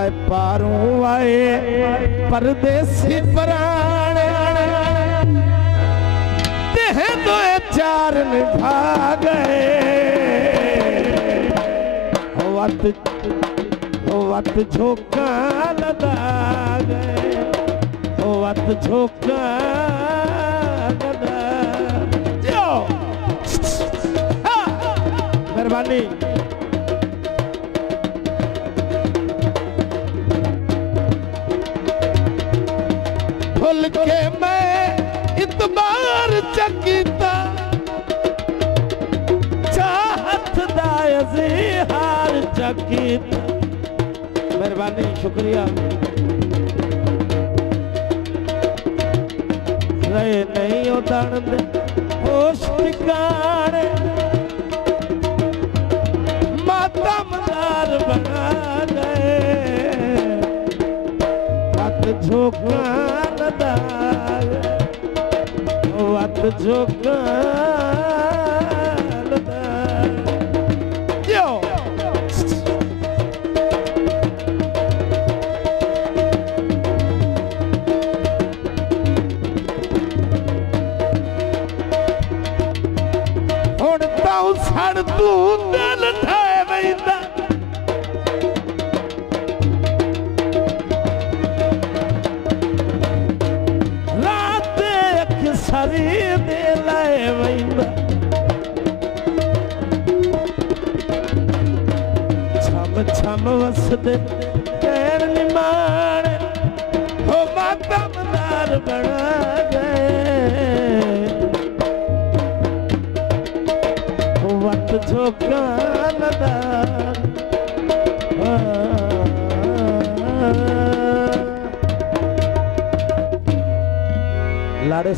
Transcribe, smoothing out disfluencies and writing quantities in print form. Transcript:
हाय पारों आए परदेसी प्राण देह दो चार निभा गए वत झोंका लगा गए वत झोंका लगा जो मेहरबानी भूल के मैं इतबार चकीता चाहत दायजी हार चकीता मेहरबानी शुक्रिया रहे नहीं उदान दे होश ठिकाने मातमदार बना गए वत झोंका लगा वत झोंका सड़ तू दिल ठाए वैंदा रात अख सरी दे लाए वैंदा छम छम वसदे कैर निमाण हो मातमदार बना गए झोंका लगा लाड़े